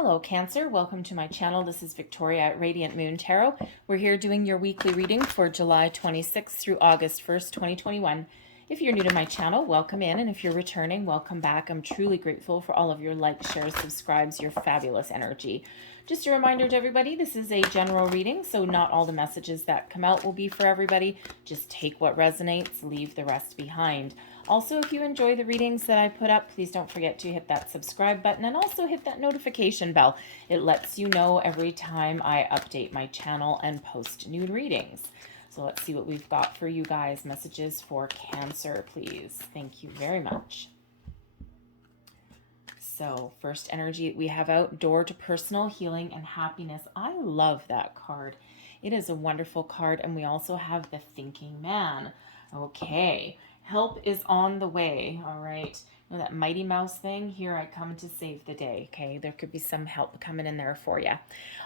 Hello Cancer, welcome to my channel. This is Victoria at Radiant Moon Tarot. We're here doing your weekly reading for July 26th through August 1st, 2021. If you're new to my channel, welcome in, and if you're returning, welcome back. I'm truly grateful for all of your likes, shares, subscribes, your fabulous energy. Just a reminder to everybody, this is a general reading, so not all the messages that come out will be for everybody. Just take what resonates, leave the rest behind. Also, if you enjoy the readings that I put up, please don't forget to hit that subscribe button and also hit that notification bell. It lets you know every time I update my channel and post new readings. So let's see what we've got for you guys. Messages for Cancer, please. Thank you very much. So first energy we have out, door to personal healing and happiness. I love that card. It is a wonderful card. And we also have the thinking man. Okay. Help is on the way. All right. You know that Mighty Mouse thing? Here I come to save the day. Okay. There could be some help coming in there for you.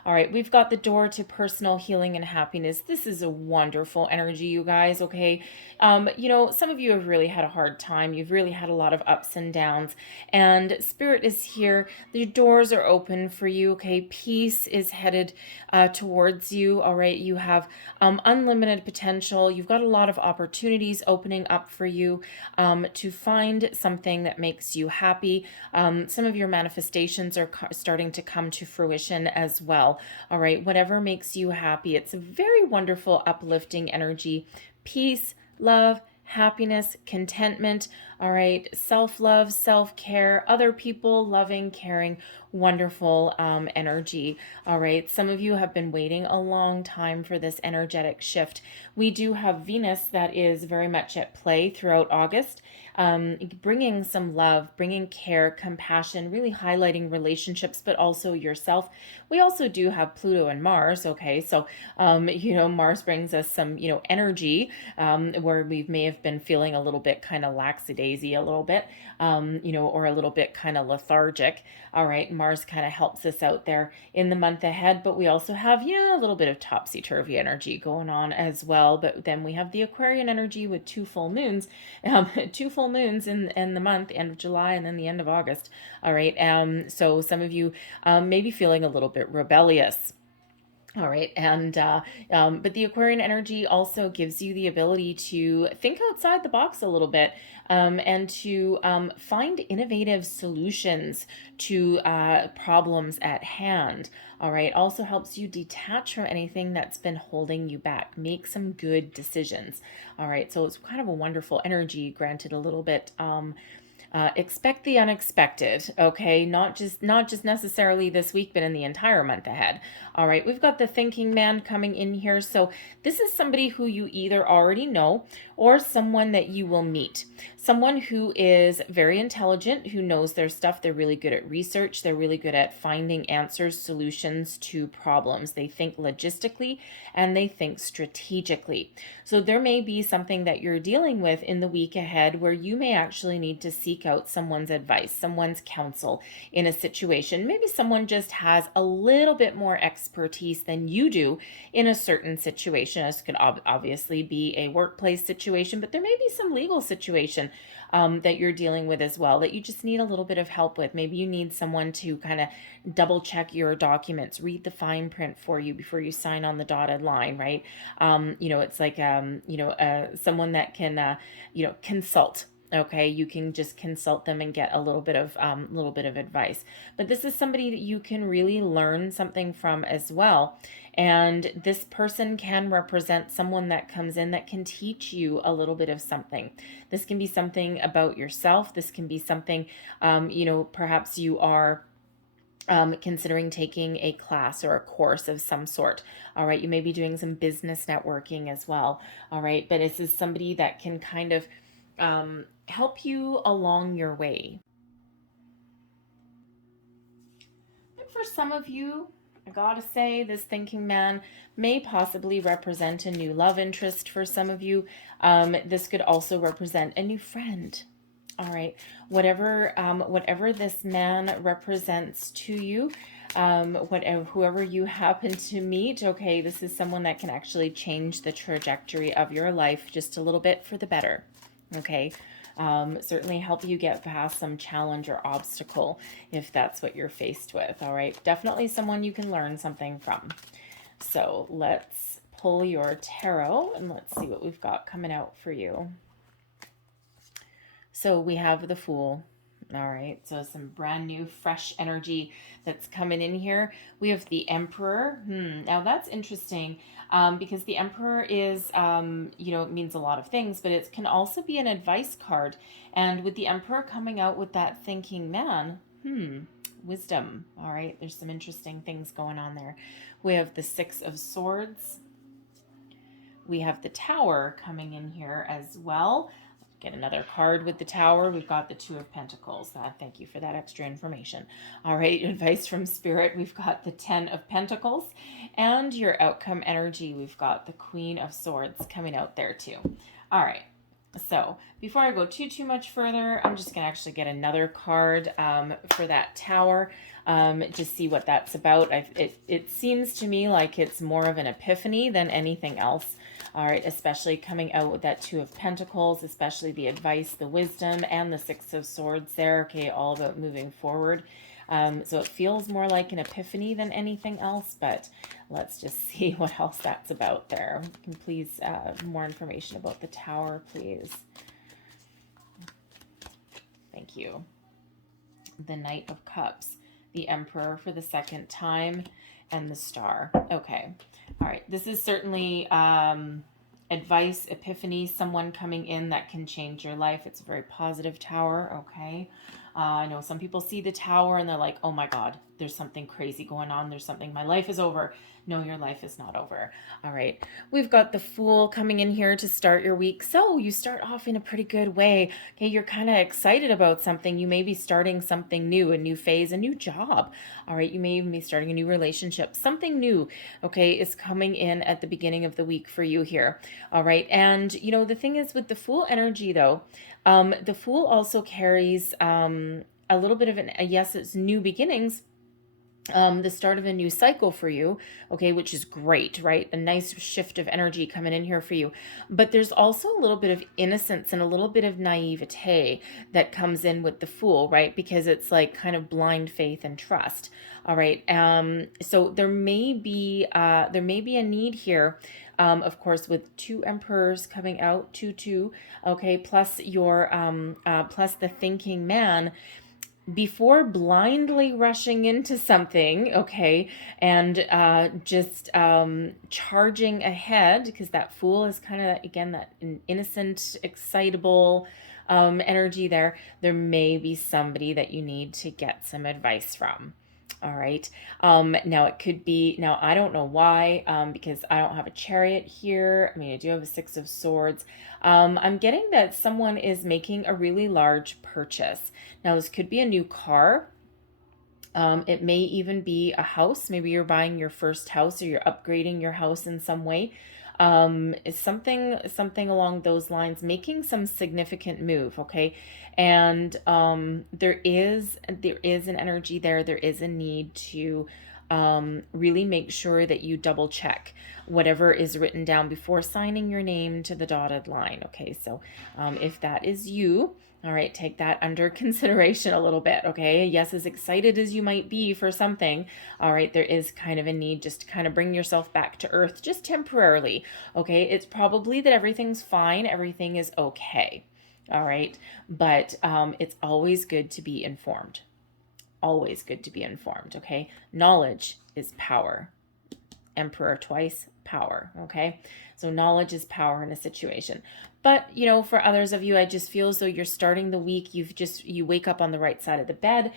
All right. We've got the door to personal healing and happiness. This is a wonderful energy, you guys. Okay. You know, some of you have really had a hard time. You've really had a lot of ups and downs, and Spirit is here. The doors are open for you. Okay. Peace is headed towards you. All right. You have unlimited potential. You've got a lot of opportunities opening up for you to find something that makes you happy. Some of your manifestations are starting to come to fruition as well. All right. Whatever makes you happy. It's a very wonderful, uplifting energy. Peace, love, happiness, contentment, all right, self-love, self-care, other people, loving, caring, wonderful energy, all right. Some of you have been waiting a long time for this energetic shift. We do have Venus that is very much at play throughout August, bringing some love, bringing care, compassion, really highlighting relationships, but also yourself. We also do have Pluto and Mars, okay, so, you know, Mars brings us some, you know, energy where we may have been feeling a little bit kind of lackadaisy a little bit, you know, or a little bit kind of lethargic. All right, Mars kind of helps us out there in the month ahead, but we also have, you know, a little bit of topsy-turvy energy going on as well. But then we have the Aquarian energy with two full moons in the month, end of July and then the end of August. All right, so some of you may be feeling a little bit rebellious. All right, and but the Aquarian energy also gives you the ability to think outside the box a little bit, and to find innovative solutions to problems at hand. All right, also helps you detach from anything that's been holding you back. Make some good decisions. All right, so it's kind of a wonderful energy, granted a little bit expect the unexpected, okay? Not just necessarily this week, but in the entire month ahead. All right, we've got the thinking man coming in here. So this is somebody who you either already know or someone that you will meet. Someone who is very intelligent, who knows their stuff. They're really good at research. They're really good at finding answers, solutions to problems. They think logistically and they think strategically. So there may be something that you're dealing with in the week ahead where you may actually need to seek out someone's advice, someone's counsel in a situation. Maybe someone just has a little bit more expertise than you do in a certain situation. This could obviously be a workplace situation, but there may be some legal situation that you're dealing with as well that you just need a little bit of help with. Maybe you need someone to kind of double check your documents, read the fine print for you before you sign on the dotted line, right? You know, it's like, you know, someone that can, you know, consult. Okay, you can just consult them and get a little bit of advice. But this is somebody that you can really learn something from as well. And this person can represent someone that comes in that can teach you a little bit of something. This can be something about yourself. This can be something, you know, perhaps you are considering taking a class or a course of some sort. All right, you may be doing some business networking as well. All right, but this is somebody that can kind of help you along your way. But for some of you, I gotta say, this thinking man may possibly represent a new love interest for some of you. This could also represent a new friend. All right, whatever this man represents to you, whoever you happen to meet, okay, this is someone that can actually change the trajectory of your life just a little bit for the better. Okay, certainly help you get past some challenge or obstacle if that's what you're faced with. All right, definitely someone you can learn something from. So let's pull your tarot and let's see what we've got coming out for you. So we have the Fool. All right, so some brand new, fresh energy that's coming in here. We have the Emperor. Now that's interesting because the Emperor is, it means a lot of things, but it can also be an advice card. And with the Emperor coming out with that thinking man, wisdom. All right, there's some interesting things going on there. We have the Six of Swords. We have the Tower coming in here as well. Get another card with the Tower. We've got the Two of Pentacles. Thank you for that extra information. All right, advice from Spirit. We've got the Ten of Pentacles. And your outcome energy, we've got the Queen of Swords coming out there too. It. All right. So before I go too much further, I'm just going to actually get another card for that Tower. Just see what that's about. It seems to me like it's more of an epiphany than anything else. All right, especially coming out with that Two of Pentacles, especially the advice, the wisdom, and the Six of Swords there. Okay, all about moving forward. So it feels more like an epiphany than anything else, but let's just see what else that's about there. Can please, more information about the Tower, please. Thank you. The Knight of Cups, the Emperor for the second time, and the Star. Okay. All right. This is certainly advice, epiphany, someone coming in that can change your life. It's a very positive Tower. Okay. I know some people see the Tower and they're like, oh my God, there's something crazy going on. There's something, my life is over. No, your life is not over. All right. We've got the Fool coming in here to start your week. So you start off in a pretty good way. Okay. You're kind of excited about something. You may be starting something new, a new phase, a new job. All right. You may even be starting a new relationship. Something new, okay, is coming in at the beginning of the week for you here. All right. And, the thing is with the Fool energy, though, the Fool also carries a little bit of yes, it's new beginnings, the start of a new cycle for you, okay, which is great, right? A nice shift of energy coming in here for you. But there's also a little bit of innocence and a little bit of naivete that comes in with the Fool, right? Because it's like kind of blind faith and trust. All right. So there may be a need here. Of course, with two emperors coming out, 2-2, okay, plus plus the thinking man, before blindly rushing into something, okay, and just charging ahead, because that Fool is kind of, again, that innocent, excitable energy there. There may be somebody that you need to get some advice from. All right. Now it could be, now I don't know why, because I don't have a Chariot here. I mean, I do have a Six of Swords. I'm getting that someone is making a really large purchase. Now this could be a new car. It may even be a house. Maybe you're buying your first house or you're upgrading your house in some way. It's something along those lines, making some significant move, okay? And there is an energy there. There is a need to really make sure that you double check whatever is written down before signing your name to the dotted line. Okay, so if that is you, all right, take that under consideration a little bit, okay? Yes, as excited as you might be for something, all right, there is kind of a need just to kind of bring yourself back to earth just temporarily, okay? It's probably that everything's fine, everything is okay, all right? But it's always good to be informed. Always good to be informed, okay? Knowledge is power. Emperor twice, power, okay? So knowledge is power in a situation. But, for others of you, I just feel as though you're starting the week, you wake up on the right side of the bed.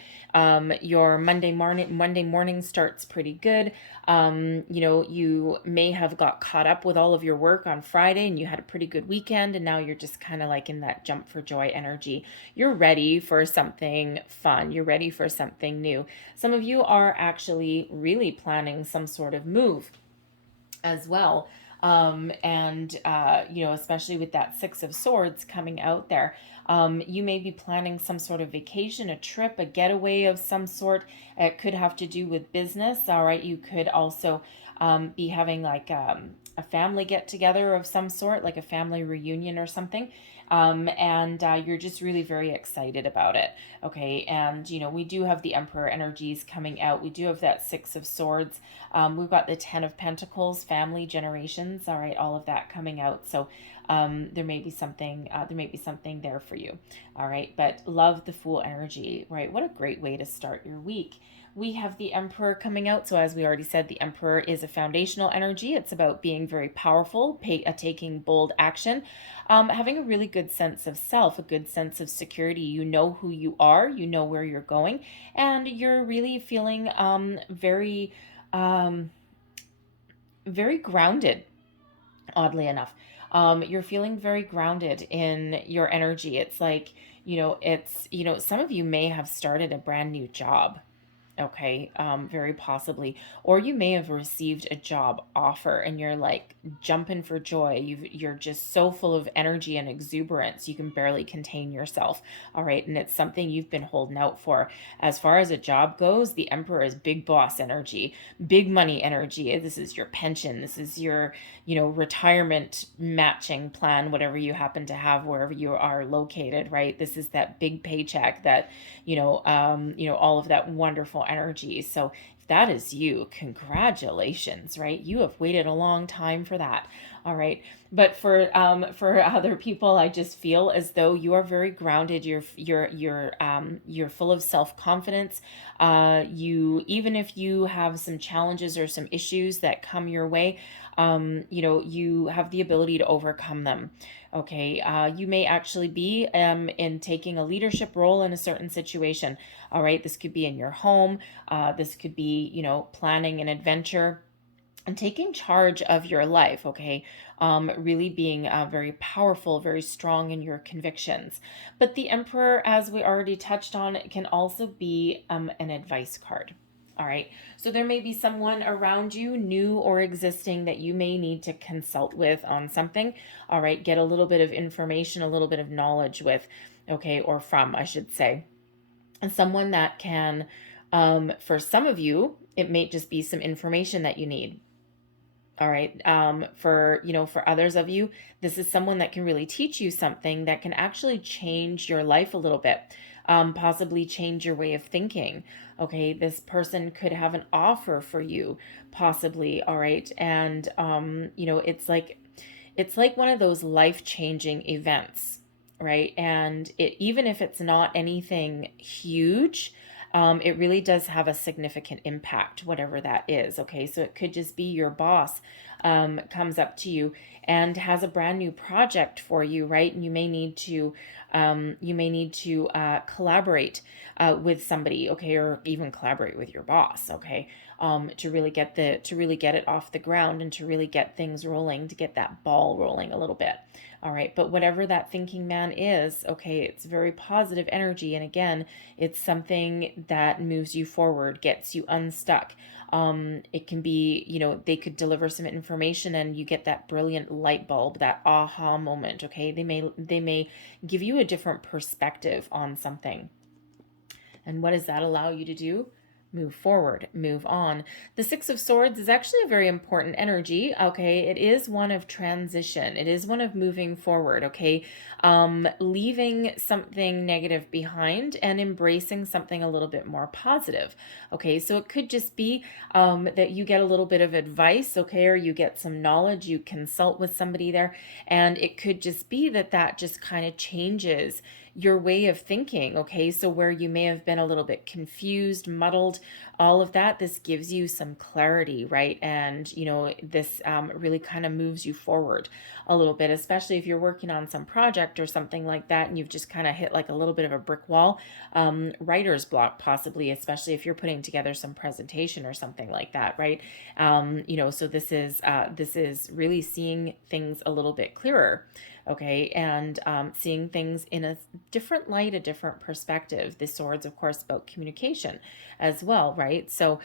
Your Monday morning starts pretty good. You may have got caught up with all of your work on Friday and you had a pretty good weekend, and now you're just kind of like in that jump for joy energy. You're ready for something fun. You're ready for something new. Some of you are actually really planning some sort of move as well. Especially with that Six of Swords coming out there, You may be planning some sort of vacation, a trip, a getaway of some sort. It could have to do with business. All right. You could also be having like a family get together of some sort, like a family reunion or something. And you're just really very excited about it. Okay. And, we do have the Emperor energies coming out. We do have that Six of Swords. We've got the Ten of Pentacles, family, generations. All right. All of that coming out. So there may be something there for you. All right. But love the Fool energy, right? What a great way to start your week. We have the Emperor coming out. So, as we already said, the Emperor is a foundational energy. It's about being very powerful, taking bold action, having a really good sense of self, a good sense of security. You know who you are, you know where you're going, and you're really feeling um, very grounded, oddly enough. You're feeling very grounded in your energy. It's like, some of you may have started a brand new job. Okay, very possibly. Or you may have received a job offer and you're like jumping for joy. You're just so full of energy and exuberance, you can barely contain yourself. All right, and it's something you've been holding out for. As far as a job goes, the Emperor is big boss energy, big money energy. This is your pension. This is your, retirement matching plan, whatever you happen to have wherever you are located, right? This is that big paycheck that, all of that wonderful energy. So if that is you, congratulations, right? You have waited a long time for that. All right. But for other people, I just feel as though you are very grounded. You're full of self-confidence. You, even if you have some challenges or some issues that come your way, you have the ability to overcome them. Okay, you may actually be in taking a leadership role in a certain situation. All right, this could be in your home. This could be, planning an adventure and taking charge of your life. Okay, really being very powerful, very strong in your convictions. But the Emperor, as we already touched on, can also be an advice card. All right. So there may be someone around you, new or existing, that you may need to consult with on something. All right. Get a little bit of information, a little bit of knowledge with, okay, or from, I should say. And someone that can, for some of you, it may just be some information that you need. All right. For others of you, this is someone that can really teach you something that can actually change your life a little bit, possibly change your way of thinking. Okay. This person could have an offer for you, possibly. All right. And, it's like one of those life-changing events, right? And even if it's not anything huge, it really does have a significant impact, whatever that is. Okay, so it could just be your boss comes up to you and has a brand new project for you, right? And you may need to collaborate with somebody, okay, or even collaborate with your boss, okay, to really get it off the ground and to really get things rolling, to get that ball rolling a little bit. All right, but whatever that thinking man is, okay, it's very positive energy. And again, it's something that moves you forward, gets you unstuck. It can be, they could deliver some information and you get that brilliant light bulb, that aha moment. Okay, they may give you a different perspective on something. And what does that allow you to do? Move forward, move on. The Six of Swords is actually a very important energy. Okay, it is one of transition. It is one of moving forward. Okay, leaving something negative behind and embracing something a little bit more positive. Okay, so it could just be that you get a little bit of advice, okay, or you get some knowledge, you consult with somebody there, and it could just be that just kind of changes your way of thinking. Okay, so where you may have been a little bit confused, muddled, all of that, this gives you some clarity, right? And this really kind of moves you forward a little bit, especially if you're working on some project or something like that and you've just kind of hit like a little bit of a brick wall, writer's block possibly, especially if you're putting together some presentation or something like that, right? So this is really seeing things a little bit clearer. Okay, and seeing things in a different light, a different perspective. The swords, of course, about communication as well, right? So,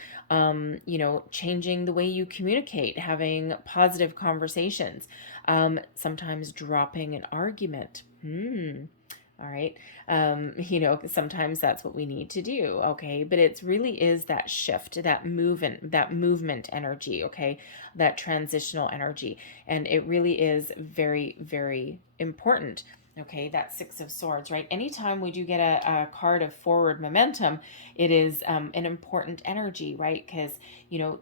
changing the way you communicate, having positive conversations, sometimes dropping an argument. All right. Sometimes that's what we need to do. Okay. But it really is that shift, that movement energy. Okay. That transitional energy. And it really is very, very important. Okay. That Six of Swords, right? Anytime we do get a card of forward momentum, it is an important energy, right? Because,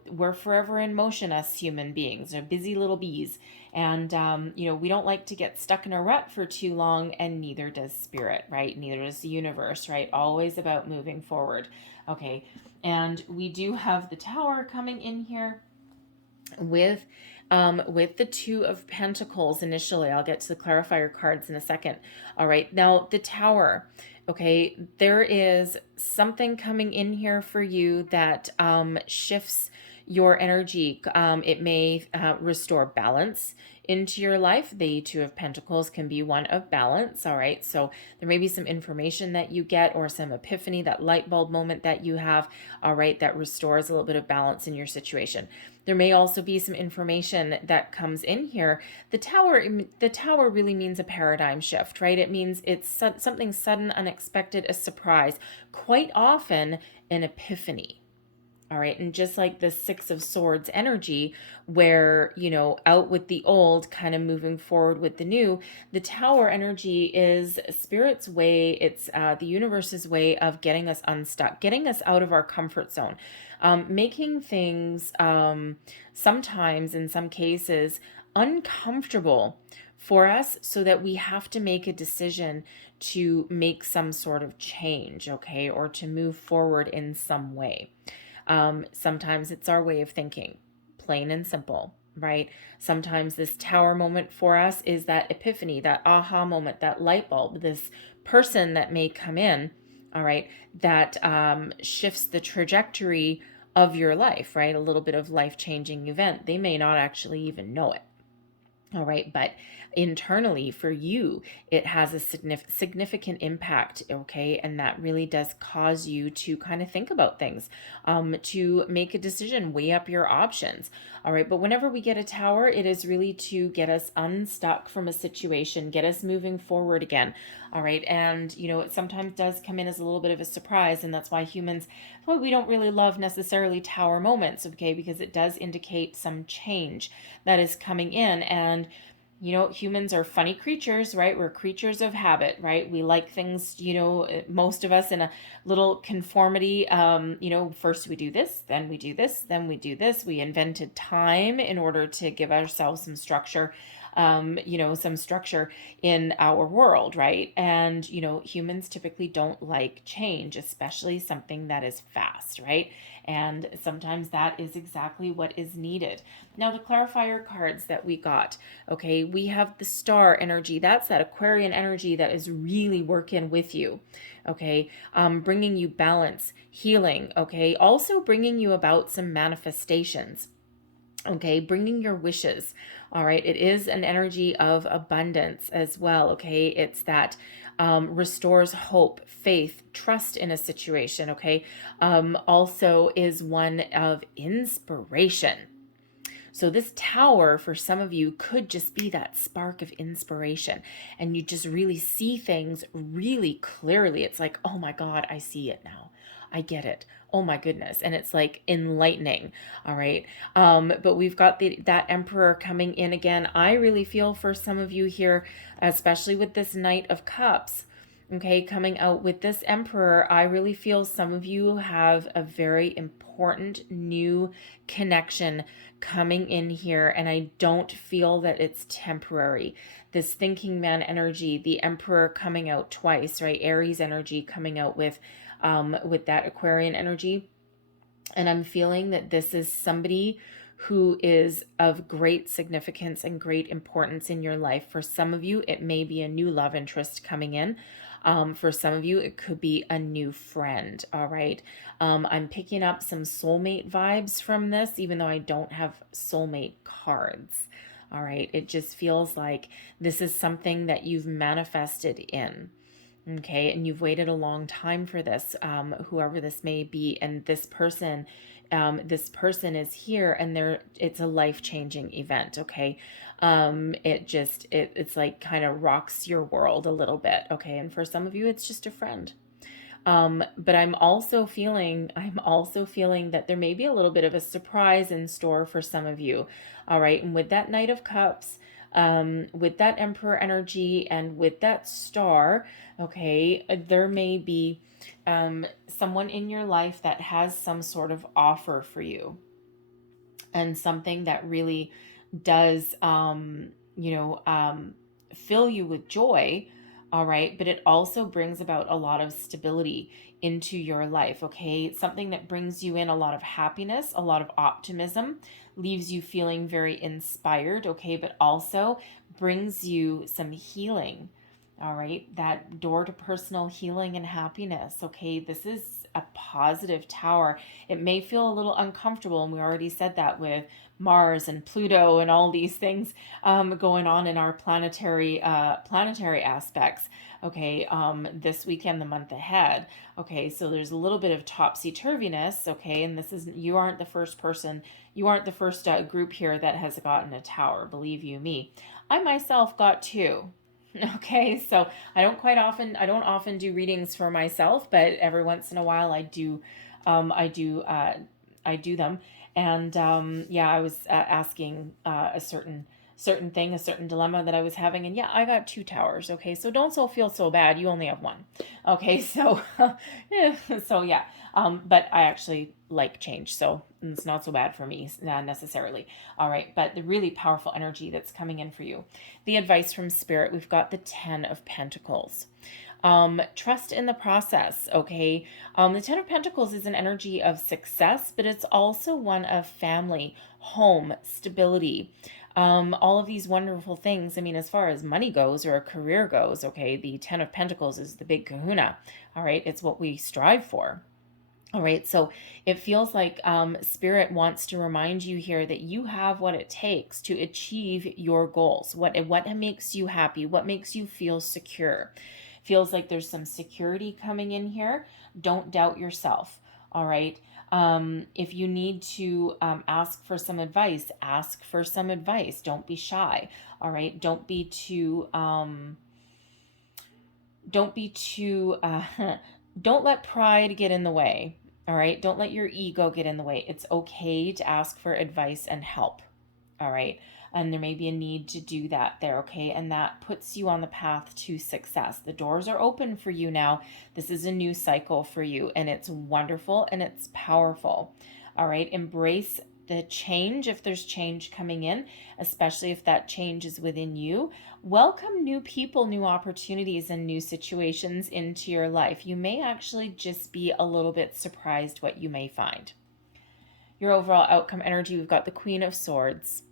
we're forever in motion, us human beings, are busy little bees. And, we don't like to get stuck in a rut for too long, and neither does spirit, right? Neither does the universe, right? Always about moving forward. Okay. And we do have the Tower coming in here with the Two of Pentacles initially. I'll get to the clarifier cards in a second. All right, now the Tower. Okay, there is something coming in here for you that shifts your energy. It may restore balance into your life. The Two of Pentacles can be one of balance. All right, so there may be some information that you get or some epiphany, that light bulb moment that you have. All right, that restores a little bit of balance in your situation. There may also be some information that comes in here. The tower really means a paradigm shift, right? It means it's something sudden, unexpected, a surprise, quite often an epiphany. All right. And just like the Six of Swords energy, where, out with the old, kind of moving forward with the new, the Tower energy is Spirit's way. It's the universe's way of getting us unstuck, getting us out of our comfort zone, making things sometimes, in some cases, uncomfortable for us so that we have to make a decision to make some sort of change, okay, or to move forward in some way. Sometimes it's our way of thinking, plain and simple, right? Sometimes this Tower moment for us is that epiphany, that aha moment, that light bulb, this person that may come in, all right, that shifts the trajectory of your life, right? A little bit of life-changing event. They may not actually even know it. All right, but internally for you, it has a significant impact, okay? And that really does cause you to kind of think about things, to make a decision, weigh up your options. All right, but whenever we get a Tower, it is really to get us unstuck from a situation, get us moving forward again. All right, and it sometimes does come in as a little bit of a surprise, and that's why we don't really love necessarily Tower moments, okay? Because it does indicate some change that is coming in. And humans are funny creatures, right? We're creatures of habit, right? We like things, most of us in a little conformity. First we do this, then we do this, then we do this. We invented time in order to give ourselves some structure, some structure in our world, right? And, humans typically don't like change, especially something that is fast, right? And sometimes that is exactly what is needed. Now, the clarifier cards that we got, okay, we have the Star energy. That's that Aquarian energy that is really working with you, okay, bringing you balance, healing, okay, also bringing you about some manifestations. Okay, bringing your wishes. All right, it is an energy of abundance as well. Okay, it's that restores hope, faith, trust in a situation. Okay, also is one of inspiration. So this Tower for some of you could just be that spark of inspiration, and you just really see things really clearly. It's like, oh my God, I see it now. I get it. Oh my goodness. And it's like enlightening. All right. But we've got that Emperor coming in again. I really feel for some of you here, especially with this Knight of Cups. Okay, coming out with this Emperor, I really feel some of you have a very important new connection coming in here, and I don't feel that it's temporary. This thinking man energy, the Emperor coming out twice, right? Aries energy coming out with that Aquarian energy. And I'm feeling that this is somebody who is of great significance and great importance in your life. For some of you, it may be a new love interest coming in. For some of you, it could be a new friend. All right. I'm picking up some soulmate vibes from this, even though I don't have soulmate cards. All right. It just feels like this is something that you've manifested in. Okay, and you've waited a long time for this, whoever this may be, and this person this person is here, and it's a life-changing event, okay? It's like kind of rocks your world a little bit, okay? And for some of you, it's just a friend. But I'm also feeling that there may be a little bit of a surprise in store for some of you. All right. And with that Knight of Cups, with that Emperor energy, and with that star, okay, there may be someone in your life that has some sort of offer for you, and something that really does, fill you with joy. All right. But it also brings about a lot of stability into your life. Okay. Something that brings you in a lot of happiness, a lot of optimism, leaves you feeling very inspired. Okay. But also brings you some healing. All right. That door to personal healing and happiness. Okay. This is a positive tower. It may feel a little uncomfortable, and we already said that with Mars and Pluto and all these things going on in our planetary aspects. Okay, this weekend, the month ahead. Okay, so there's a little bit of topsy turviness. Okay, and you aren't the first person, you aren't the first group here that has gotten a tower. Believe you me, I myself got two. Okay, so I don't often do readings for myself, but every once in a while um, I do, uh, I do them. And yeah, I was asking a certain thing, a certain dilemma that I was having, and yeah, I got two towers. Okay, so don't feel so bad. You only have one. Okay, so yeah, so yeah, but I actually like change, so it's not so bad for me necessarily. All right, but the really powerful energy that's coming in for you. The advice from Spirit, we've got the Ten of Pentacles. Trust in the process, okay? The Ten of Pentacles is an energy of success, but it's also one of family, home, stability, all of these wonderful things. I mean, as far as money goes or a career goes, okay, the Ten of Pentacles is the big kahuna, all right? It's what we strive for. All right, so it feels like Spirit wants to remind you here that you have what it takes to achieve your goals. What makes you happy? What makes you feel secure? Feels like there's some security coming in here. Don't doubt yourself. All right. If you need to ask for some advice, ask for some advice. Don't be shy. All right. Don't be too don't let pride get in the way. All right, don't let your ego get in the way. It's okay to ask for advice and help. All right, and there may be a need to do that there. Okay, and that puts you on the path to success. The doors are open for you now. This is a new cycle for you, and it's wonderful and it's powerful. All right, embrace the change if there's change coming in, especially if that change is within you. Welcome new people, new opportunities, and new situations into your life. You may actually just be a little bit surprised what you may find. Your overall outcome energy, we've got the Queen of Swords.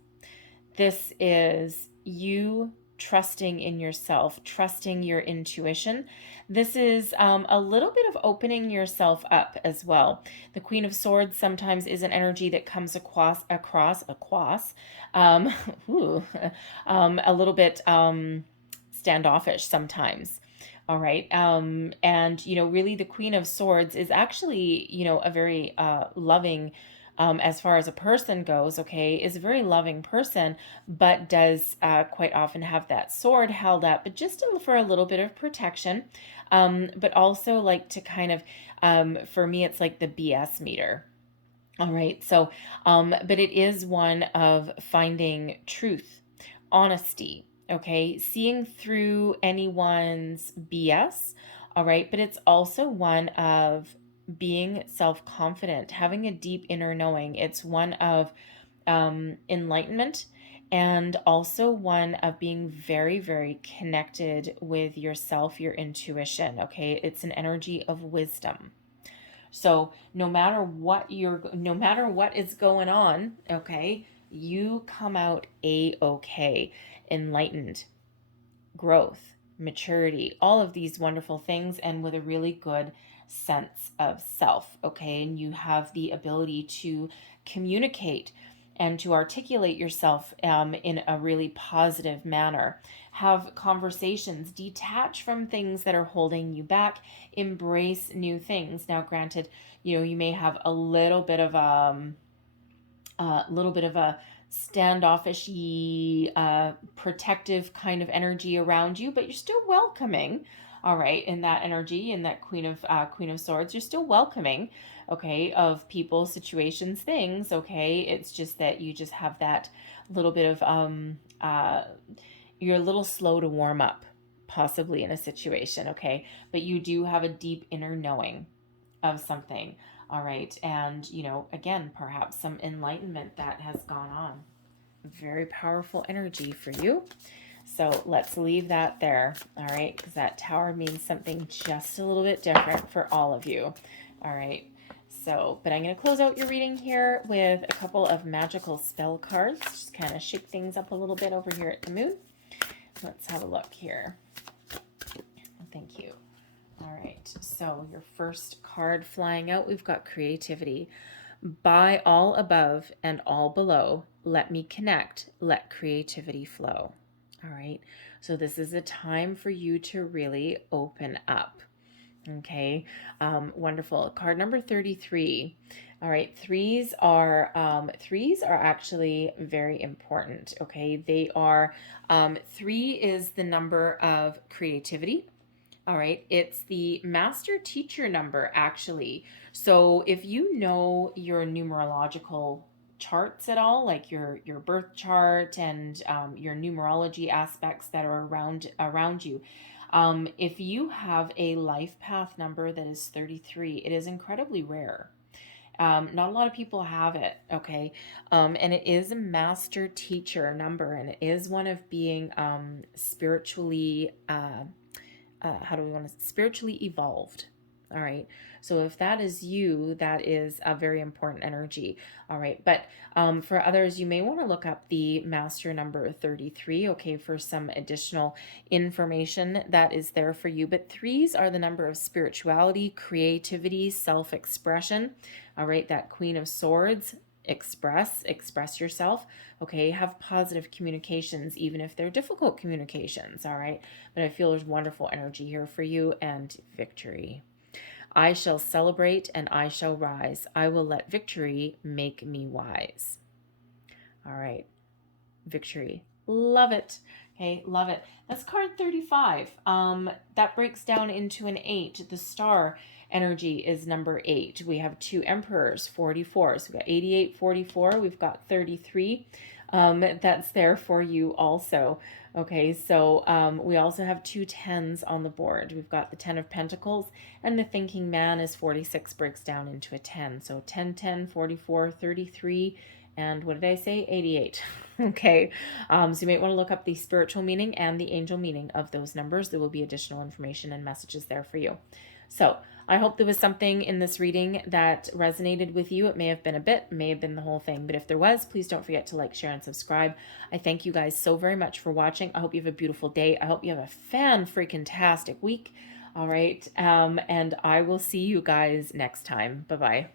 This is you trusting in yourself, trusting your intuition. This is a little bit of opening yourself up as well. The Queen of Swords sometimes is an energy that comes across um, ooh, a little bit standoffish sometimes. All right. And, really the Queen of Swords is actually, a very loving, as far as a person goes, okay, is a very loving person, but does quite often have that sword held up, but just for a little bit of protection. But also like to kind of, for me, it's like the BS meter. All right. So, but it is one of finding truth, honesty, okay, seeing through anyone's BS. All right. But it's also one of being self confident, having a deep inner knowing. It's one of enlightenment, and also one of being very, very connected with yourself, your intuition. Okay. It's an energy of wisdom. So no matter what is going on, okay, you come out a-okay, enlightened, growth, maturity, all of these wonderful things, and with a really good sense of self, okay? And you have the ability to communicate and to articulate yourself in a really positive manner. Have conversations, detach from things that are holding you back, embrace new things. Now, granted, you may have a little bit of a standoffish, protective kind of energy around you, but you're still welcoming. All right, in that energy, in that Queen of Swords, you're still welcoming. Okay, of people, situations, things. Okay, it's just that you just have that little bit of you're a little slow to warm up, possibly in a situation. Okay, but you do have a deep inner knowing of something. All right. And, again, perhaps some enlightenment that has gone on. Very powerful energy for you. So let's leave that there. All right. Because that tower means something just a little bit different for all of you. All right. So, but I'm going to close out your reading here with a couple of magical spell cards. Just kind of shake things up a little bit over here at the moon. Let's have a look here. Thank you. All right, so your first card flying out, we've got creativity. By all above and all below, let me connect, let creativity flow. All right, so this is a time for you to really open up. Okay, wonderful. Card number 33. All right, threes are actually very important. Okay, they are 3 is the number of creativity. All right, it's the master teacher number, actually. So if you know your numerological charts at all, like your birth chart and your numerology aspects that are around you, if you have a life path number that is 33, it is incredibly rare. Not a lot of people have it, okay? And it is a master teacher number, and it is one of being spiritually how do we want to spiritually evolved. All right, so if that is you, that is a very important energy. All right, but for others, you may want to look up the master number 33, okay, for some additional information that is there for you. But threes are the number of spirituality, creativity, self-expression. All right, that Queen of Swords, express yourself. Okay, have positive communications, even if they're difficult communications. All right, but I feel there's wonderful energy here for you, and victory. I shall celebrate and I shall rise. I will let victory make me wise. All right, victory. Love it. Okay, love it. That's card 35. That breaks down into an 8. The star energy is number 8. We have 2 emperors, 44. So we've got 88, 44. We've got 33. That's there for you also. Okay, so we also have 2 10s on the board. We've got the 10 of Pentacles, and the thinking man is 46, breaks down into a 10. So 10, 10, 44, 33, and what did I say? 88. Okay, so you might want to look up the spiritual meaning and the angel meaning of those numbers. There will be additional information and messages there for you. So I hope there was something in this reading that resonated with you. It may have been a bit, may have been the whole thing, but if there was, please don't forget to like, share, and subscribe. I thank you guys so very much for watching. I hope you have a beautiful day. I hope you have a fan-freaking-tastic week. All right, and I will see you guys next time. Bye-bye.